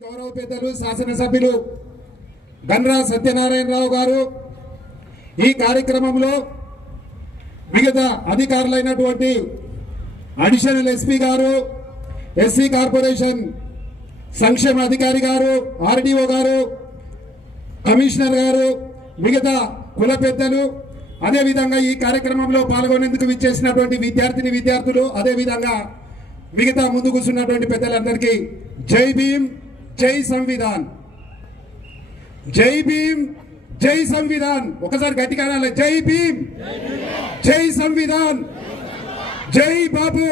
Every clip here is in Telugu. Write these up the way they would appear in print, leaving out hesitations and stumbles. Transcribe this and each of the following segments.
గౌరవ పెద్దలు శాసనసభ్యులు గండ్రా సత్యనారాయణరావు గారు ఈ కార్యక్రమంలో వివిధ అధికారులైనటువంటి అడిషనల్ ఎస్పీ గారు, ఎస్సీ కార్పొరేషన్ సంక్షేమ అధికారి గారు, ఆర్డీఓ గారు, కమిషనర్ గారు, మిగతా కుల పెద్దలు, అదేవిధంగా ఈ కార్యక్రమంలో పాల్గొనేందుకు విచ్చేసినటువంటి విద్యార్థులు, అదేవిధంగా మిగతా ముందు కూర్చున్నటువంటి పెద్దలందరికీ జై భీమ్, జై సంవిధాన్. జై భీమ్, జై సంవిధాన్. ఒకసారి గట్టిగా అనాలి, జై భీమ్, జై సంవిధాన్, జై బాబు.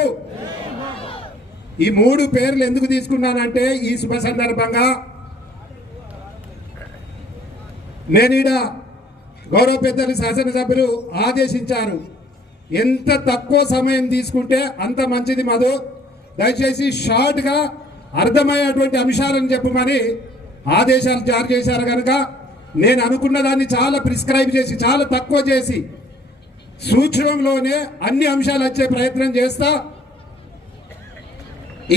ఈ మూడు పేర్లు ఎందుకు తీసుకున్నానంటే ఈ శుభ సందర్భంగా నేనీడ గౌరవ పెద్దలు శాసనసభ్యులు ఆదేశించారు, ఎంత తక్కువ సమయం తీసుకుంటే అంత మంచిది మధు, దయచేసి షార్ట్గా అర్థమయ్యేటువంటి అంశాలను చెప్పమని ఆదేశాలు జారీ చేశారు. కనుక నేను అనుకున్న దాన్ని చాలా ప్రిస్క్రైబ్ చేసి, చాలా తక్కువ చేసి, సూక్ష్మంలోనే అన్ని అంశాలు వచ్చే ప్రయత్నం చేస్తా.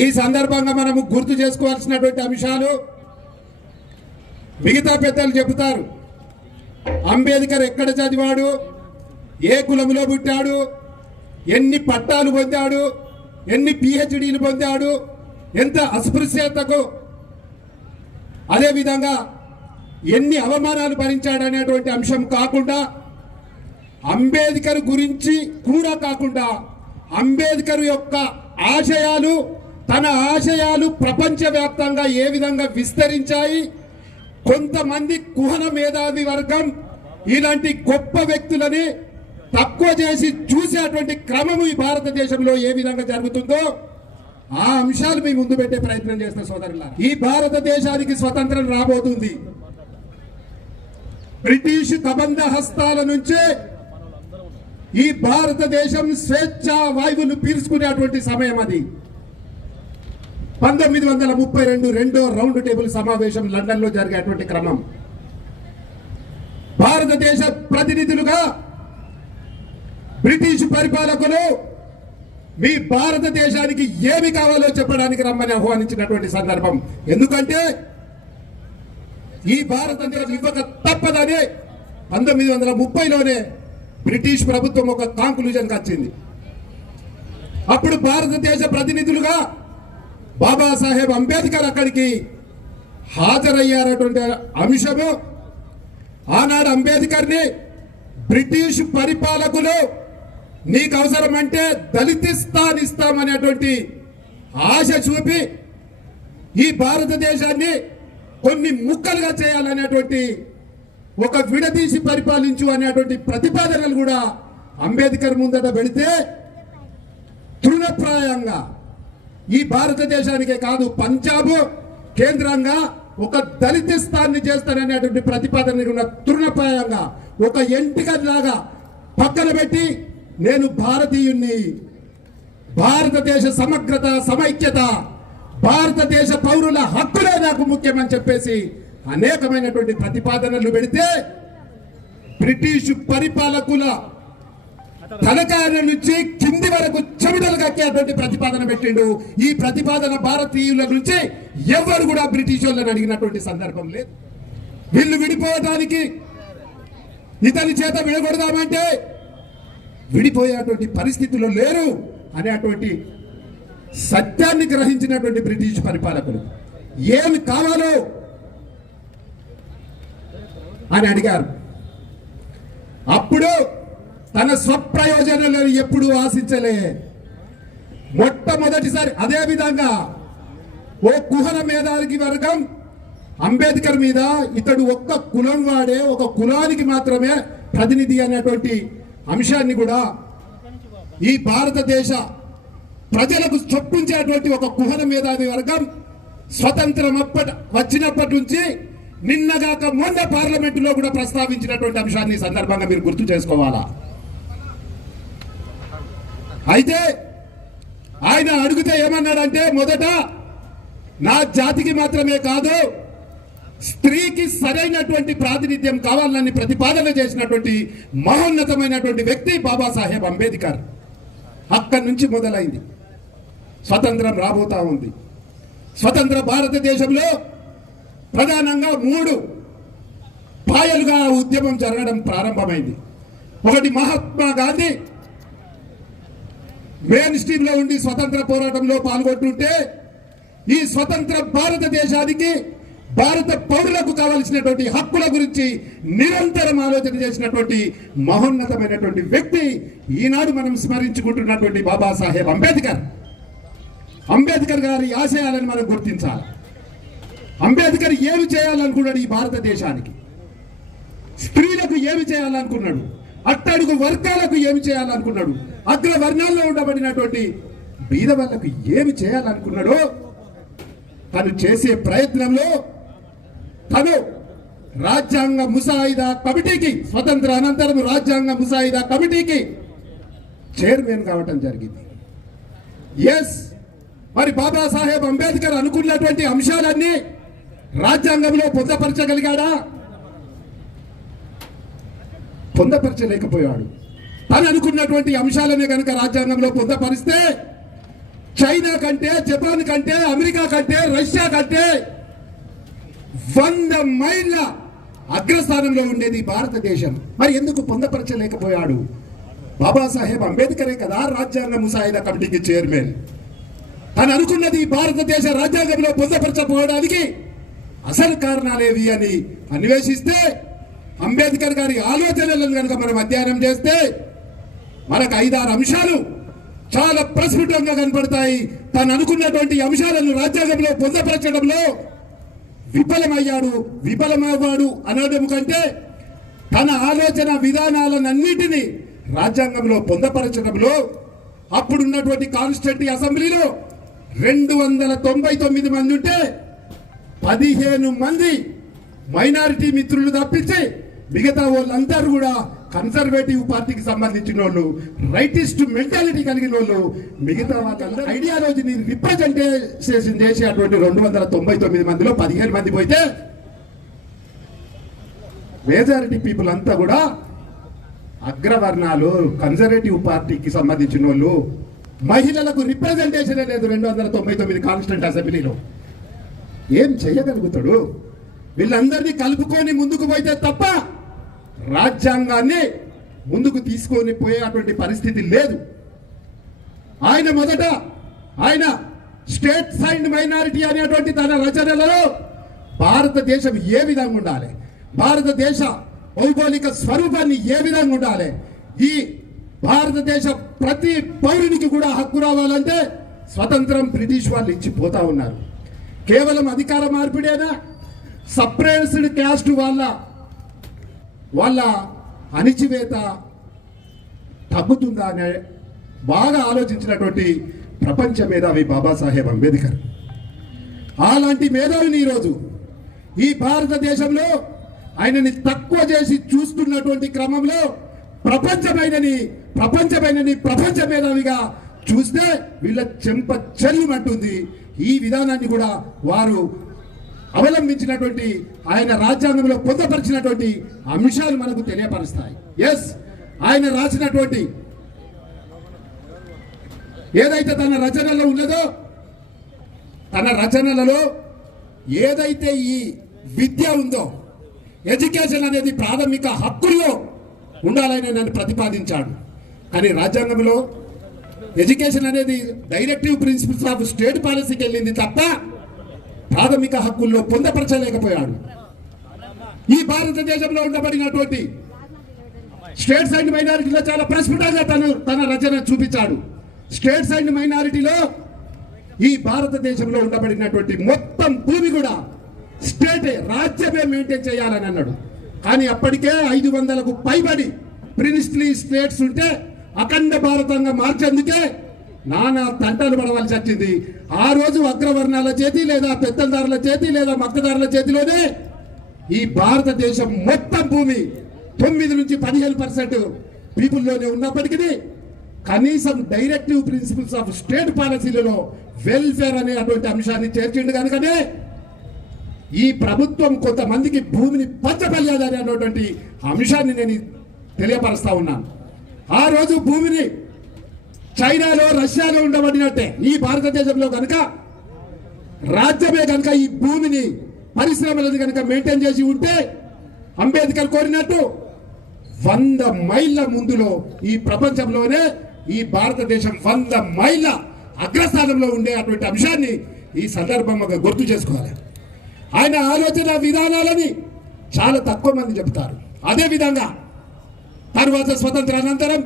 ఈ సందర్భంగా మనము గుర్తు చేసుకోవాల్సినటువంటి అంశాలు మిగతా పెద్దలు చెబుతారు. అంబేద్కర్ ఎక్కడ చదివాడు, ఏ కులంలో పుట్టాడు, ఎన్ని పట్టాలు పొందాడు, ఎన్ని పిహెచ్డీలు పొందాడు, ఎంత అస్పృశ్యతకు, అదేవిధంగా ఎన్ని అవమానాలు భరించాడు అనేటువంటి అంశం కాకుండా, అంబేద్కర్ గురించి కూడా కాకుండా, అంబేద్కర్ యొక్క ఆశయాలు, తన ఆశయాలు ప్రపంచవ్యాప్తంగా ఏ విధంగా విస్తరించాయి, కొంతమంది కుహన మేధావి వర్గం ఇలాంటి గొప్ప వ్యక్తులని తక్కువ చేసి చూసేటువంటి క్రమము ఈ భారతదేశంలో ఏ విధంగా జరుగుతుందో ఆ అంశాలు మీ ముందు పెట్టే ప్రయత్నం చేస్తున్న సోదరులారా. ఈ భారతదేశానికి స్వతంత్రం రాబోతుంది. బ్రిటిష్ కబంధ హస్తాల నుంచే ఈ భారతదేశం స్వేచ్ఛా వాయువులు పీల్చుకునేటువంటి సమయం అది. 1932 రెండో రౌండ్ టేబుల్ సమావేశం లండన్ లో జరిగేటువంటి క్రమం. భారతదేశ ప్రతినిధులుగా బ్రిటిష్ పరిపాలకులు మీ భారతదేశానికి ఏమి కావాలో చెప్పడానికి రమ్మని ఆహ్వానించినటువంటి సందర్భం. ఎందుకంటే ఈ భారతదేశం ఇవ్వక తప్పదని 1930లోనే బ్రిటిష్ ప్రభుత్వం ఒక కాంక్లూజన్కి వచ్చింది. అప్పుడు భారతదేశ ప్రతినిధులుగా బాబాసాహెబ్ అంబేద్కర్ అక్కడికి హాజరయ్యారటువంటి అంశము. ఆనాడు అంబేద్కర్ని బ్రిటిష్ పరిపాలకులు నీకు అవసరమంటే దళితిస్తాన్ ఇస్తామనేటువంటి ఆశ చూపి ఈ భారతదేశాన్ని కొన్ని ముక్కలుగా చేయాలనేటువంటి, ఒక విడదీసి పరిపాలించు అనేటువంటి ప్రతిపాదనలు కూడా అంబేద్కర్ ముందట పెడితే తృణప్రాయంగా ఈ భారతదేశానికే కాదు పంజాబ్ కేంద్రంగా ఒక దళితిస్తాన్ని చేస్తాననేటువంటి ప్రతిపాదన ఉన్న తృణప్రాయంగా ఒక ఎంటికలాగా పక్కన పెట్టి నేను భారతీయుణ్ణి, భారతదేశ సమగ్రత, సమైక్యత, భారతదేశ పౌరుల హక్కులే నాకు ముఖ్యమని చెప్పేసి అనేకమైనటువంటి ప్రతిపాదనలు పెడితే బ్రిటిష్ పరిపాలకుల తలకాయ నుంచి కింది వరకు చెవిటలు కక్కేటువంటి ప్రతిపాదన పెట్టిండు. ఈ ప్రతిపాదన భారతీయుల నుంచి ఎవరు కూడా బ్రిటిష్ వాళ్ళని అడిగినటువంటి సందర్భం లేదు. వీళ్ళు విడిపోవడానికి, ఇతని చేత విడగొడదామంటే విడిపోయేటువంటి పరిస్థితుల్లో లేరు అనేటువంటి సత్యాన్ని గ్రహించినటువంటి బ్రిటిష్ పరిపాలకులు ఏమి కావాలో అని అడిగారు. అప్పుడు తన స్వప్రయోజనాలను ఎప్పుడూ ఆశించలే. మొట్టమొదటిసారి అదే విధంగా ఓ కుహన మేధావి వర్గం అంబేద్కర్ మీద ఇతడు ఒక్క కులం వాడే, ఒక కులానికి మాత్రమే ప్రతినిధి అనేటువంటి అంశాన్ని కూడా ఈ భారతదేశ ప్రజలకు చొప్పించేటువంటి ఒక కుహన మేధావి వర్గం స్వతంత్రం వచ్చినప్పటి నుంచి నిన్నగాక మొన్న పార్లమెంటులో కూడా ప్రస్తావించినటువంటి అంశాన్ని సందర్భంగా మీరు గుర్తు చేసుకోవాలా. అయితే ఆయన అడిగితే ఏమన్నాడంటే, మొదట నా జాతికి మాత్రమే కాదు స్త్రీకి సరైనటువంటి ప్రాతినిధ్యం కావాలని ప్రతిపాదన చేసినటువంటి మహోన్నతమైనటువంటి వ్యక్తి బాబాసాహెబ్ అంబేద్కర్. అక్కడి నుంచి మొదలైంది. స్వతంత్రం రాబోతా ఉంది. స్వతంత్ర భారతదేశంలో ప్రధానంగా 3 పాయలుగా ఉద్యమం జరగడం ప్రారంభమైంది. ఒకటి, మహాత్మా గాంధీ మెయిన్ స్ట్రీమ్ లో ఉండి స్వతంత్ర పోరాటంలో పాల్గొంటుంటే ఈ స్వతంత్ర భారతదేశానికి భారత పౌరులకు కావలసినటువంటి హక్కుల గురించి నిరంతరం ఆలోచన చేసినటువంటి మహోన్నతమైనటువంటి వ్యక్తి ఈనాడు మనం స్మరించుకుంటున్నటువంటి బాబాసాహెబ్ అంబేద్కర్. అంబేద్కర్ గారి ఆశయాలను మనం గుర్తించాలి. అంబేద్కర్ ఏమి చేయాలనుకున్నాడు ఈ భారతదేశానికి? స్త్రీలకు ఏమి చేయాలనుకున్నాడు? అట్టడుగు వర్గాలకు ఏమి చేయాలనుకున్నాడు? అగ్రవర్ణాల్లో ఉండబడినటువంటి బీద వాళ్ళకు ఏమి చేయాలనుకున్నాడో తను చేసే ప్రయత్నంలో తను రాజ్యాంగ ముసాయిదా కమిటీకి, స్వతంత్ర అనంతరం రాజ్యాంగ ముసాయిదా కమిటీకి చైర్మన్ కావటం జరిగింది. ఎస్, మరి బాబాసాహెబ్ అంబేద్కర్ అనుకున్నటువంటి అంశాలన్నీ రాజ్యాంగంలో పొందపరచగలిగాడా? పొందపరచలేకపోయాడు. తను అనుకున్నటువంటి అంశాలనే కనుక రాజ్యాంగంలో పొందపరిస్తే చైనా కంటే, జపాన్ కంటే, అమెరికా కంటే, రష్యా కంటే 100 మైళ్ళ అగ్రస్థానంలో ఉండేది భారతదేశం. మరి ఎందుకు పొందపరచలేకపోయాడు? బాబాసాహెబ్ అంబేద్కరే కదా రాజ్యాంగ ముసాయిదా కమిటీకి చైర్మన్. తను అనుకున్నది భారతదేశ రాజ్యాంగంలో పొందపరచకపోవడానికి అసలు కారణాలేవి అని అన్వేషిస్తే, అంబేద్కర్ గారి ఆలోచనలను కనుక మనం అధ్యయనం చేస్తే మనకు 5-6 అంశాలు చాలా ప్రస్ఫుటంగా కనపడతాయి. తను అనుకున్నటువంటి అంశాలను రాజ్యాంగంలో పొందపరచడంలో విఫలమయ్యాడు అనడం కంటే తన ఆలోచన విధానాలన్నిటినీ రాజ్యాంగంలో పొందపరచడంలో అప్పుడున్నటువంటి కాన్స్టిట్యూంట్ అసెంబ్లీలో 299 మంది ఉంటే 15 మంది మైనారిటీ మిత్రులు తప్పించి మిగతా వాళ్ళందరూ కూడా కన్సర్వేటివ్ పార్టీకి సంబంధించిన వాళ్ళు, రైటిస్ట్ మెంటాలిటీ కలిగిన వాళ్ళు, మిగతా వాళ్ళందరూ ఐడియాలజీని రిప్రజెంటేషన్ చేసి అటువంటి 299 మందిలో 15 మంది పోతే మెజారిటీ పీపుల్ అంతా కూడా అగ్రవర్ణాలు, కన్సర్వేటివ్ పార్టీకి సంబంధించిన వాళ్ళు. మహిళలకు రిప్రజెంటేషన్ లేదు 299 కాన్స్టిట్యూంట్ అసెంబ్లీలో. ఏం చేయగలుగుతాడు? వీళ్ళందరినీ కలుపుకొని ముందుకు పోతే తప్ప రాజ్యాంగాన్ని ముందుకు తీసుకొని పోయేటువంటి పరిస్థితి లేదు. ఆయన స్టేట్ సైన్డ్ మైనారిటీ అనేటువంటి తన రచనలలో భారతదేశం ఏ విధంగా ఉండాలి, భారతదేశ భౌగోళిక స్వరూపాన్ని ఏ విధంగా ఉండాలి, ఈ భారతదేశ ప్రతి పౌరునికి కూడా హక్కు రావాలంటే స్వతంత్రం బ్రిటిష్ వాళ్ళు ఇచ్చిపోతా ఉన్నారు. కేవలం అధికార మార్పిడేనా? సప్రెస్డ్ క్యాస్ట్ వాళ్ళ అణిచివేత తగ్గుతుందా అనే బాగా ఆలోచించినటువంటి ప్రపంచ మేధావి బాబాసాహెబ్ అంబేద్కర్. అలాంటి మేధావిని ఈరోజు ఈ భారతదేశంలో ఆయనని తక్కువ చేసి చూస్తున్నటువంటి క్రమంలో ప్రపంచ మేధావిగా చూస్తే వీళ్ళ చెంప చెల్లుమంటుంది. ఈ విధానాన్ని కూడా వారు అవలంబించినటువంటి ఆయన రాజ్యాంగంలో పొందపరిచినటువంటి అంశాలు మనకు తెలియపరుస్తాయి. ఎస్, ఆయన రాసినటువంటి ఏదైతే తన రచనలో ఉన్నదో, తన రచనలలో ఏదైతే ఈ విద్య ఉందో, ఎడ్యుకేషన్ అనేది ప్రాథమిక హక్కుల్లో ఉండాలని నన్ను ప్రతిపాదించాడు. కానీ రాజ్యాంగంలో ఎడ్యుకేషన్ అనేది డైరెక్టివ్ ప్రిన్సిపల్స్ ఆఫ్ స్టేట్ పాలసీకి వెళ్ళింది తప్ప ప్రాథమిక హక్కుల్లో పొందపరచలేకపోయాడు. ఈ భారతదేశంలో ఉండబడినటువంటి స్టేట్స్ అండ్ మైనారిటీలో చాలా ప్రస్ఫుటంగా తన రచన చూపించాడు. స్టేట్స్ అండ్ మైనారిటీలో ఈ భారతదేశంలో ఉండబడినటువంటి మొత్తం భూమి కూడా స్టేటే, రాజ్యమే మెయింటైన్ చేయాలని అన్నాడు. కానీ అప్పటికే 500కు పైబడి ప్రిన్స్లీ స్టేట్స్ ఉంటే అఖండ భారతంగా మార్చేందుకే నానా తంటాలు పడవలసి వచ్చింది. ఆ రోజు అగ్రవర్ణాల చేతి లేదా పెత్తందారుల చేతి లేదా మక్కదారుల చేతిలోనే ఈ భారతదేశం మొత్తం భూమి 9 నుంచి 15% పీపుల్లోనే ఉన్నప్పటికీ కనీసం డైరెక్టివ్ ప్రిన్సిపల్స్ ఆఫ్ స్టేట్ పాలసీలలో వెల్ఫేర్ అనే అటువంటి అంశాన్ని చేర్చిండు కనుకనే ఈ ప్రభుత్వం కొంతమందికి భూమిని పంచపల్యాదని అనేటువంటి అంశాన్ని నేను తెలియపరుస్తా ఉన్నాను. ఆ రోజు భూమిని చైనాలో, రష్యాలో ఉండబడినట్టే ఈ భారతదేశంలో కనుక రాజ్యమే కనుక ఈ భూమిని పరిశ్రమలను కనుక మెయింటైన్ చేసి ఉంటే అంబేద్కర్ కోరినట్టు 100 మైళ్ళ ముందులో ఈ ప్రపంచంలోనే ఈ భారతదేశం 100 మైళ్ళ అగ్రస్థానంలో ఉండే అటువంటి అంశాన్ని ఈ సందర్భంగా గుర్తు చేసుకోవాలి. ఆయన ఆలోచన విధానాలని చాలా తక్కువ మంది చెప్తారు. అదేవిధంగా తర్వాత స్వతంత్రానంతరం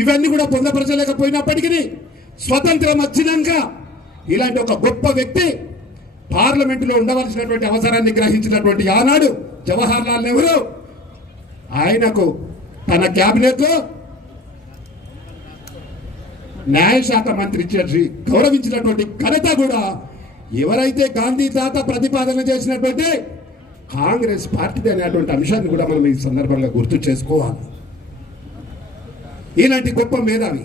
ఇవన్నీ కూడా పొందపరచలేకపోయినప్పటికీ స్వతంత్రం వచ్చినాక ఇలాంటి ఒక గొప్ప వ్యక్తి పార్లమెంటులో ఉండవలసినటువంటి అవసరాన్ని గ్రహించినటువంటి ఆనాడు జవహర్ లాల్ నెహ్రూ ఆయనకు తన క్యాబినెట్లో న్యాయశాఖ మంత్రి చేసి గౌరవించినటువంటి ఘనత కూడా ఎవరైతే గాంధీ తాత ప్రతిపాదన చేసినటువంటి కాంగ్రెస్ పార్టీ అనేటువంటి అంశాన్ని కూడా మనం ఈ సందర్భంగా గుర్తు చేసుకోవాలి. ఇలాంటి గొప్ప మేధావి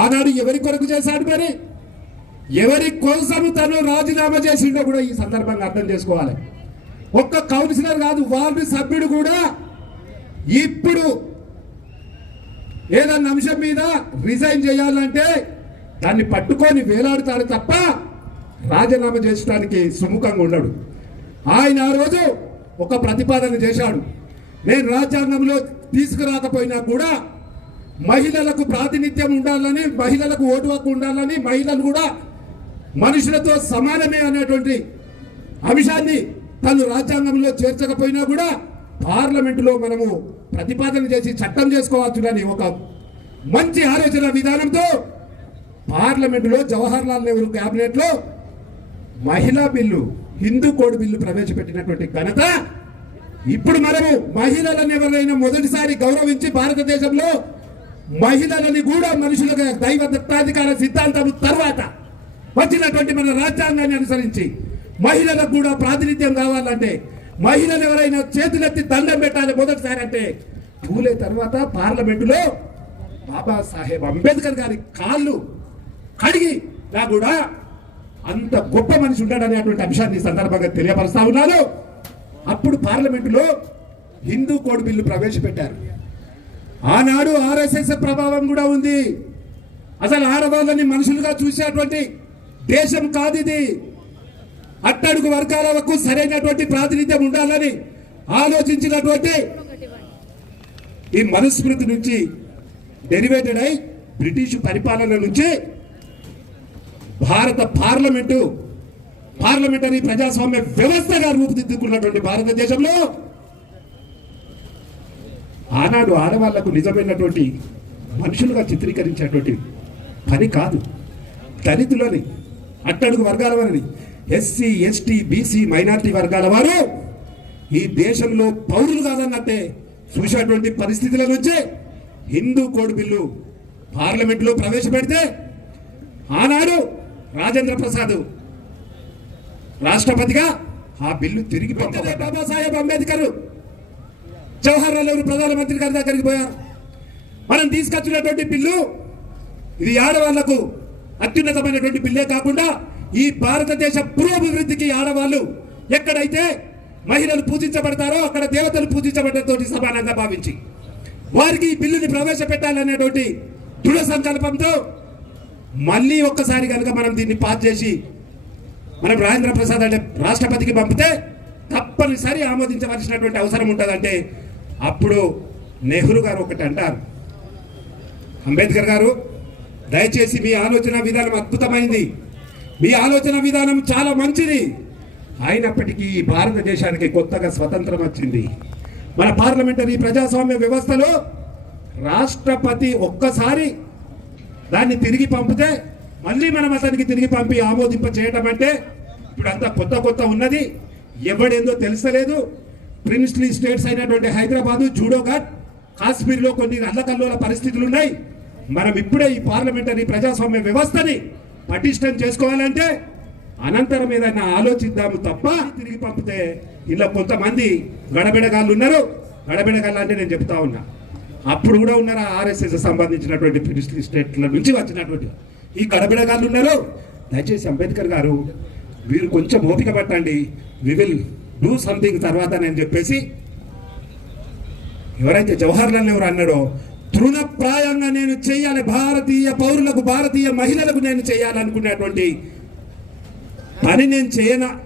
ఆనాడు ఎవరి కొరకు చేశాడు, మరి ఎవరి కోసం తను రాజీనామా చేసిండో కూడా ఈ సందర్భంగా అర్థం చేసుకోవాలి. ఒక్క కౌన్సిలర్ కాదు, వార్డు సభ్యుడు కూడా ఇప్పుడు ఏదన్నా అంశం మీద రిజైన్ చేయాలంటే దాన్ని పట్టుకొని వేలాడుతాడు తప్ప రాజీనామా చేసడానికి సుముఖంగా ఉండడు. ఆయన ఆ రోజు ఒక ప్రతిపాదన చేశాడు. నేను రాజ్యాంగంలో తీసుకురాకపోయినా కూడా మహిళలకు ప్రాతినిధ్యం ఉండాలని, మహిళలకు ఓటు హక్కు ఉండాలని, మహిళలు కూడా మనుషులతో సమానమే అనేటువంటి అంశాన్ని తను రాజ్యాంగంలో చేర్చకపోయినా కూడా పార్లమెంటులో మనము ప్రతిపాదన చేసి చట్టం చేసుకోవచ్చునని ఒక మంచి ఆలోచన విధానంతో పార్లమెంటులో జవహర్ లాల్ నెహ్రూ క్యాబినెట్లో మహిళా బిల్లు, హిందూ కోడ్ బిల్లు ప్రవేశపెట్టినటువంటి ఘనత. ఇప్పుడు మనము మహిళలను ఎవరైనా మొదటిసారి గౌరవించి భారతదేశంలో మహిళలని కూడా మనుషులుగా దైవ దత్తాధికార సిద్ధాంతం తర్వాత వచ్చినటువంటి మన రాజ్యాంగాన్ని అనుసరించి మహిళలకు కూడా ప్రాతినిధ్యం కావాలంటే, మహిళలు ఎవరైనా చేతులెత్తి దండం పెట్టాలి మొదటిసారి అంటే పూలే తర్వాత పార్లమెంటులో బాబాసాహెబ్ అంబేద్కర్ గారి కాళ్ళు కడిగి నా కూడా అంత గొప్ప మనిషి ఉంటాడనేటువంటి అంశాన్ని సందర్భంగా తెలియపరుస్తా ఉన్నాను. అప్పుడు పార్లమెంటులో హిందూ కోడ్ బిల్లు ప్రవేశపెట్టారు. ఆనాడు ఆర్ఎస్ఎస్ ప్రభావం కూడా ఉంది. అసలు ఆడవాళ్ళని మనుషులుగా చూసేటువంటి దేశం కాదు ఇది. అట్టడుగు వర్గాలకు సరైనటువంటి ప్రాతినిధ్యం ఉండాలని ఆలోచించినటువంటి ఈ మనుస్మృతి నుంచి డెరివేటెడ్ అయి బ్రిటిష్ పరిపాలన నుంచి భారత పార్లమెంటరీ ప్రజాస్వామ్య వ్యవస్థగా రూపుదిద్దుకున్నటువంటి భారతదేశంలో ఆనాడు ఆడవాళ్లకు నిజమైనటువంటి మనుషులుగా చిత్రీకరించేటువంటి పని కాదు. దళితులని, అట్టడుగు వర్గాల వారిని, ఎస్సీ ఎస్టీ బీసీ మైనారిటీ వర్గాల వారు ఈ దేశంలో పౌరులు కాదన్నట్టే చూసేటువంటి పరిస్థితుల నుంచే హిందూ కోడ్ బిల్లు పార్లమెంట్లో ప్రవేశపెడితే ఆనాడు రాజేంద్ర ప్రసాద్ రాష్ట్రపతిగా ఆ బిల్లు తిరిగి పంపబడ్డాయి. బాబాసాహెబ్ అంబేద్కర్ జవహర్ లాల్ నెహ్రూ ప్రధానమంత్రి గారి దగ్గరికి పోయారు. మనం తీసుకొచ్చినటువంటి బిల్లు ఇది ఆడవాళ్లకు అత్యున్నతమైనటువంటి బిల్లే కాకుండా ఈ భారతదేశ పురోభివృద్ధికి ఆడవాళ్ళు ఎక్కడైతే మహిళలు పూజించబడతారో అక్కడ దేవతలు పూజించబడటంతో సమానంగా భావించి వారికి ఈ బిల్లుని ప్రవేశపెట్టాలనేటువంటి దృఢ సంకల్పంతో మళ్ళీ ఒక్కసారి కనుక మనం దీన్ని పాస్ చేసి మనం రాజేంద్ర ప్రసాద్ అంటే రాష్ట్రపతికి పంపితే తప్పనిసరి ఆమోదించవలసినటువంటి అవసరం ఉంటుందంటే అప్పుడు నెహ్రూ గారు ఒకటి అంటారు, అంబేద్కర్ గారు దయచేసి మీ ఆలోచన విధానం అద్భుతమైంది, మీ ఆలోచన విధానం చాలా మంచిది, అయినప్పటికీ ఈ భారతదేశానికి కొత్తగా స్వతంత్రం వచ్చింది. మన పార్లమెంటరీ ప్రజాస్వామ్య వ్యవస్థలో రాష్ట్రపతి ఒక్కసారి దాన్ని తిరిగి పంపితే మళ్ళీ మనం అతనికి తిరిగి పంపి ఆమోదింప చేయటం అంటే ఇప్పుడు అంతా కొత్త ఉన్నది, ఎవడేందో తెలుసలేదు. ప్రిన్స్లీ స్టేట్స్ అయినటువంటి హైదరాబాదు, జూడోఘాట్, కాశ్మీర్లో కొన్ని అల్లకల్లోల పరిస్థితులు ఉన్నాయి. మనం ఇప్పుడే ఈ పార్లమెంటరీ ప్రజాస్వామ్య వ్యవస్థని పటిష్టం చేసుకోవాలంటే అనంతరం ఏదైనా ఆలోచిద్దాము తప్ప తిరిగి పంపితే ఇలా కొంతమంది గడబిడగాళ్ళు ఉన్నారు. గడబిడగాళ్ళు అంటే నేను చెప్తా ఉన్నా, అప్పుడు కూడా ఉన్నారు ఆర్ఎస్ఎస్ సంబంధించినటువంటి ప్రిన్స్లీ స్టేట్ల నుంచి వచ్చినటువంటి ఈ గడబిడగాళ్ళు ఉన్నారు. దయచేసి అంబేద్కర్ గారు వీరు కొంచెం ఓపిక పట్టండి, వి విల్ డూ సంథింగ్ తర్వాత నేను చెప్పేసి ఎవరైతే జవహర్ లాల్ నెహ్రూ అన్నాడో తృణప్రాయంగా నేను చేయాలి, భారతీయ పౌరులకు భారతీయ మహిళలకు నేను చేయాలనుకునేటువంటి పని నేను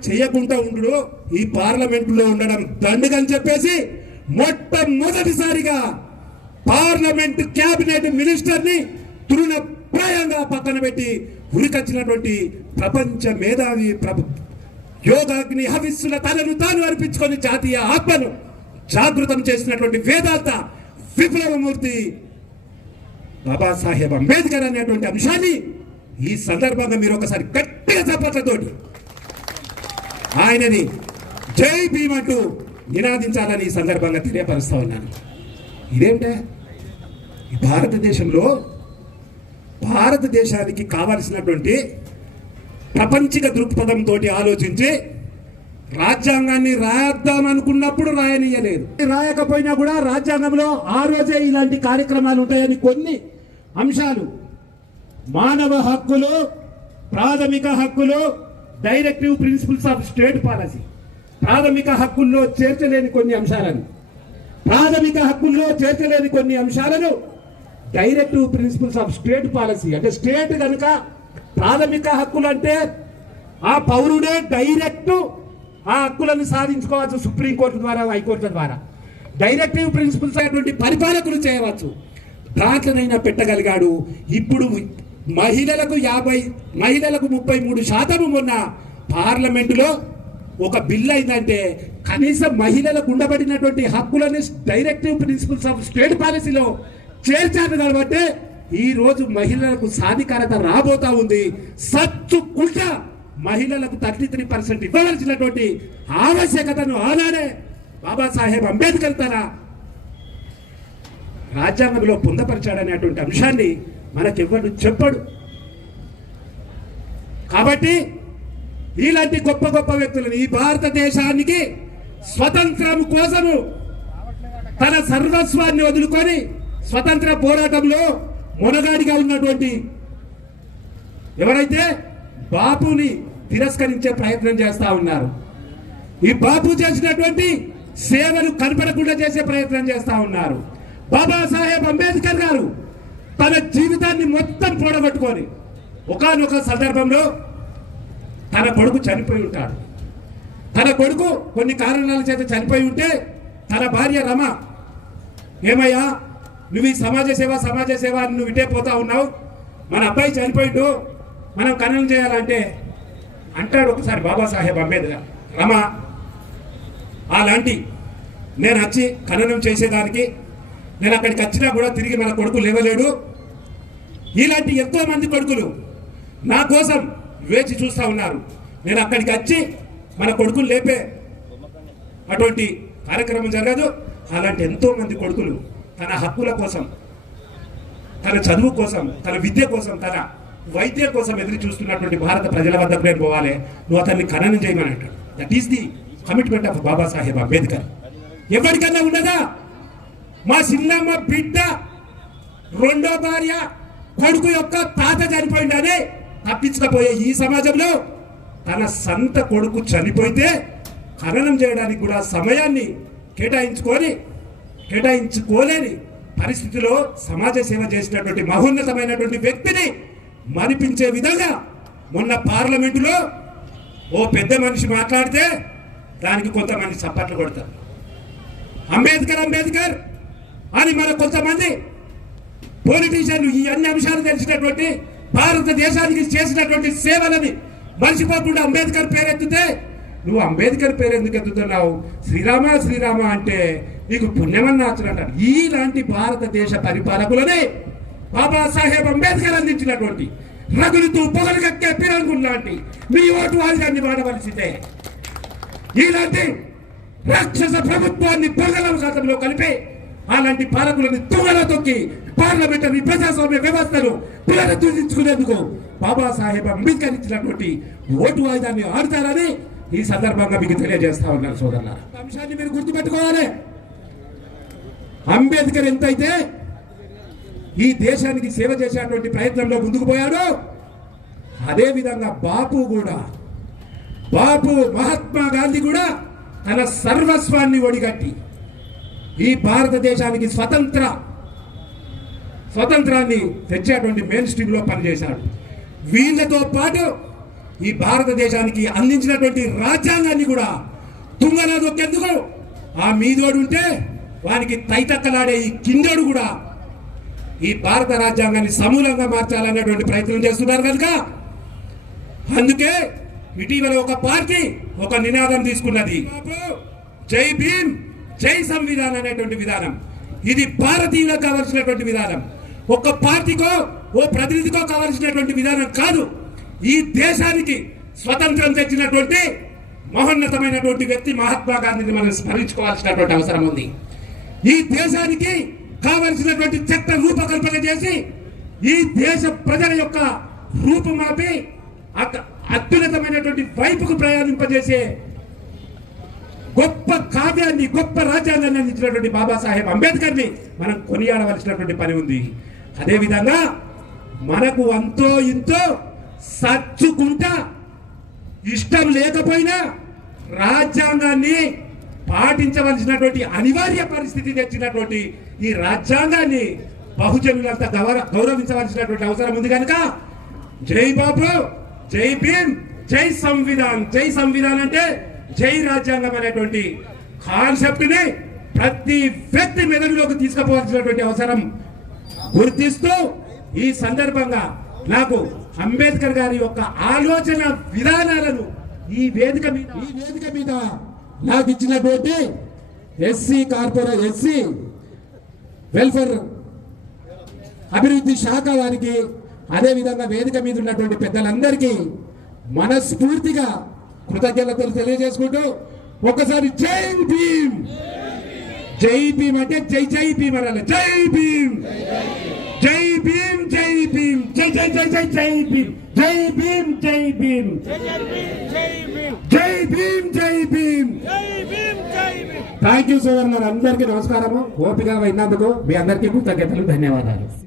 చేయకుండా ఉండు ఈ పార్లమెంటులో ఉండడం దండుగని చెప్పేసి మొట్టమొదటిసారిగా పార్లమెంట్ క్యాబినెట్ మినిస్టర్ని తృణప్రాయంగా పక్కన పెట్టి ఉరికొచ్చినటువంటి ప్రపంచ మేధావి యోగాగ్ని హవిస్సుల తలను తాను అర్పించుకొని జాతీయ ఆత్మను జాగృతం చేసినటువంటి వేదాంత విప్లవమూర్తి బాబాసాహెబ్ అంబేద్కర్ అనేటువంటి అంశాన్ని ఈ సందర్భంగా మీరు ఒకసారి గట్టిగా చప్పట్లతోటి ఆయనని జై భీమ్ అంటూ నినాదించాలని ఈ సందర్భంగా తెలియపరుస్తా ఉన్నాను. ఇదేంటే భారతదేశానికి కావలసినటువంటి ప్రపంచిక దృక్పథంతో ఆలోచించి రాజ్యాంగాన్ని రాద్దామనుకున్నప్పుడు రాయనీయలేదు. రాయకపోయినా కూడా రాజ్యాంగంలో ఆ రోజే ఇలాంటి కార్యక్రమాలు ఉంటాయని కొన్ని అంశాలు మానవ హక్కులు, ప్రాథమిక హక్కులు, directive principles of state policy, ప్రాథమిక హక్కుల్లో చేర్చలేని కొన్ని అంశాలను directive principles of state policy, అంటే స్టేట్ కనుక ప్రాథమిక హక్కులు అంటే ఆ పౌరుడే డైరెక్ట్ ఆ హక్కులను సాధించుకోవచ్చు. సుప్రీంకోర్టు ద్వారా, హైకోర్టుల ద్వారా డైరెక్టివ్ ప్రిన్సిపల్స్ అయినటువంటి పరిపాలకులు చేయవచ్చు. దాంట్లోనైనా పెట్టగలిగాడు. ఇప్పుడు మహిళలకు 33% మొన్న పార్లమెంటులో ఒక బిల్ అయిందంటే కనీసం మహిళలకు ఉండబడినటువంటి హక్కులని డైరెక్టివ్ ప్రిన్సిపల్స్ ఆఫ్ స్టేట్ పాలసీలో చేర్చారు కాబట్టి ఈ రోజు మహిళలకు సాధికారత రాబోతా ఉంది. సచ్చుకుంటా మహిళలకు 33% ఇవ్వవలసినటువంటి ఆవశ్యకతను ఆనాడే బాబాసాహెబ్ అంబేద్కర్ తన రాజ్యాంగంలో పొందపరిచాడనేటువంటి అంశాన్ని మనకెవ్వడు చెప్పడు. కాబట్టి ఇలాంటి గొప్ప గొప్ప వ్యక్తులను ఈ భారతదేశానికి స్వతంత్రం కోసము తన సర్వస్వాన్ని వదులుకొని స్వతంత్ర పోరాటంలో మొనగాడిగా ఉన్నటువంటి ఎవరైతే బాపుని తిరస్కరించే ప్రయత్నం చేస్తా ఉన్నారు, ఈ బాపు చేసినటువంటి సేవలు కనపడకుండా చేసే ప్రయత్నం చేస్తా ఉన్నారు. బాబాసాహెబ్ అంబేద్కర్ గారు తన జీవితాన్ని మొత్తం పోడగొట్టుకొని ఒకానొక సందర్భంలో తన కొడుకు చనిపోయి ఉంటాడు. తన కొడుకు కొన్ని కారణాల చేత చనిపోయి ఉంటే తన భార్య రమ, ఏమయ్యా నువ్వు ఈ సమాజ సేవ అని నువ్వు ఇటే పోతా ఉన్నావు, మన అబ్బాయి చనిపోయిండు, మనం ఖననం చేయాలంటే అంటాడు ఒకసారి బాబాసాహెబ్ అంబేద్కర్, రమ అలాంటి నేను వచ్చి ఖననం చేసేదానికి నేను అక్కడికి వచ్చినా కూడా తిరిగి మన కొడుకు లేవలేడు. ఇలాంటి ఎంతో మంది కొడుకులు నా కోసం వేచి చూస్తూ ఉన్నారు. నేను అక్కడికి వచ్చి మన కొడుకులు లేపే అటువంటి కార్యక్రమం జరగదు. అలాంటి ఎంతో మంది కొడుకులు తన హక్కుల కోసం, తన చదువు కోసం, తన విద్య కోసం, తన వైద్యం కోసం ఎదురు చూస్తున్నటువంటి భారత ప్రజల వద్దకు నేను పోవాలి, నువ్వు అతన్ని ఖననం చేయమని అంటాడు. That is the commitment of Babasaheb Ambedkar. ఎవరికన్నా ఉన్నదా? మా చిన్నమ్మ బిడ్డ రెండో భార్య కొడుకు యొక్క తాత చనిపోయిందని తప్పించకపోయే ఈ సమాజంలో తన సొంత కొడుకు చనిపోతే ఖననం చేయడానికి కూడా సమయాన్ని కేటాయించుకోలేని పరిస్థితిలో సమాజ సేవ చేసినటువంటి మహోన్నతమైనటువంటి వ్యక్తిని మరిపించే విధంగా మొన్న పార్లమెంటులో ఓ పెద్ద మనిషి మాట్లాడితే దానికి కొంతమంది చప్పట్లు కొడతారు. అంబేద్కర్ అని మన కొంతమంది పొలిటీషియన్లు ఈ అన్ని అంశాలు తెలిసినటువంటి భారతదేశానికి చేసినటువంటి సేవలని మర్చిపోకుండా అంబేద్కర్ పేరెత్తితే నువ్వు అంబేద్కర్ పేరు ఎందుకు ఎత్తుతున్నావు, శ్రీరామ అంటే నీకు పుణ్యమని నాచునంటారు. ఇలాంటి భారతదేశ పరిపాలకులని బాబాసాహెబ్ అంబేద్కర్ అందించినటువంటి రగులుతూ పొగలుగక్కే పిరంగులు లాంటి మీ ఓటు వాయిదాన్ని వాడవలసిందే. ఇలాంటి రాక్షస ప్రభుత్వాన్ని పొగలవకాశంలో కలిపి అలాంటి పాలకులను తుంగలో తొక్కి పార్లమెంటరీ ప్రజాస్వామ్య వ్యవస్థను పునరుద్ధరించుకునేందుకు బాబాసాహెబ్ అంబేద్కర్ ఇచ్చినటువంటి ఓటు వాయిదాన్ని ఆడతారని ఈ సందర్భంగా మీకు తెలియజేస్తా ఉన్నాను సోదరులారా. అంశాన్ని మీరు గుర్తుపెట్టుకోవాలి. అంబేద్కర్ ఎంతైతే ఈ దేశానికి సేవ చేసేటువంటి ప్రయత్నంలో ముందుకు పోయాడో అదే విధంగా మహాత్మా గాంధీ కూడా తన సర్వస్వాన్ని ఒడిగట్టి ఈ భారతదేశానికి స్వతంత్రాన్ని తెచ్చేటువంటి మెయిన్ స్ట్రీమ్ లో పనిచేశాడు. వీళ్ళతో పాటు ఈ భారతదేశానికి అందించినటువంటి రాజ్యాంగాన్ని కూడా తుంగలో దొక్కేందుకు ఆ మీదోడు ఉంటే వానికి తైతక్కలాడే ఈ కిందోడు కూడా ఈ భారత రాజ్యాంగాన్ని సమూలంగా మార్చాలనేటువంటి ప్రయత్నం చేస్తున్నారు కనుక అందుకే ఇటీవల ఒక పార్టీ ఒక నినాదం తీసుకున్నది, జై భీమ్ జై సంవిధానం అనేటువంటి విధానం. ఇది భారతీయులకు కావాల్సినటువంటి విధానం, ఒక పార్టీకో ఓ ప్రతినిధికో కావాల్సినటువంటి విధానం కాదు. ఈ దేశానికి స్వతంత్రం తెచ్చినటువంటి మహోన్నతమైనటువంటి వ్యక్తి మహాత్మా గాంధీని మనం స్మరించుకోవాల్సినటువంటి అవసరం ఉంది. ఈ దేశానికి కావలసినటువంటి చట్ట రూపకల్పన చేసి ఈ దేశ ప్రజల యొక్క రూపుమాపి అత్యున్నతమైనటువంటి వైపుకు ప్రయాణింపజేసే గొప్ప కావ్యాన్ని గొప్ప రాజ్యాంగాన్ని అందించినటువంటి బాబాసాహెబ్ అంబేద్కర్ని మనం కొనియాడవలసినటువంటి పని ఉంది. అదేవిధంగా మనకు అంతో ఇంతో సచ్చుకుంటా ఇష్టం లేకపోయినా రాజ్యాంగాన్ని పాటించవలసినటువంటి అనివార్య పరిస్థితి తెచ్చినటువంటి ఈ రాజ్యాంగాన్ని బహుజనులంతా గౌరవించవలసినటువంటి అవసరం ఉంది కనుక జై బాబు జై భీమ్ జై సంవిధాన్. జై సంవిధాన్ అంటే జై రాజ్యాంగం అనేటువంటి కాన్సెప్ట్ ని ప్రతి వ్యక్తి మెదడులోకి తీసుకుపోవాల్సినటువంటి అవసరం గుర్తిస్తూ ఈ సందర్భంగా నాకు అంబేద్కర్ గారి యొక్క ఆలోచన విధానాలను ఈ వేదిక మీద నాకు ఇచ్చినటువంటి ఎస్సీ వెల్ఫేర్ అభివృద్ధి శాఖ వారికి అదేవిధంగా వేదిక మీద ఉన్నటువంటి పెద్దలందరికీ మనస్ఫూర్తిగా కృతజ్ఞతలు తెలియజేసుకుంటూ ఒక్కసారి జై భీమ్. జై భీమ్ అంటే జై జై భీమ్ అనాలి. జై భీమ్ జై భీమ్ జై భీమ్ జై జై జై జై జై భీమ్ జై భీమ్ జై భీమ్ జై భీమ్ జై భీమ్. థ్యాంక్ యూ సోదరులారా, అందరికీ నమస్కారము. ఓపికగా విన్నందుకు మీ అందరికీ కృతజ్ఞతలు, ధన్యవాదాలు.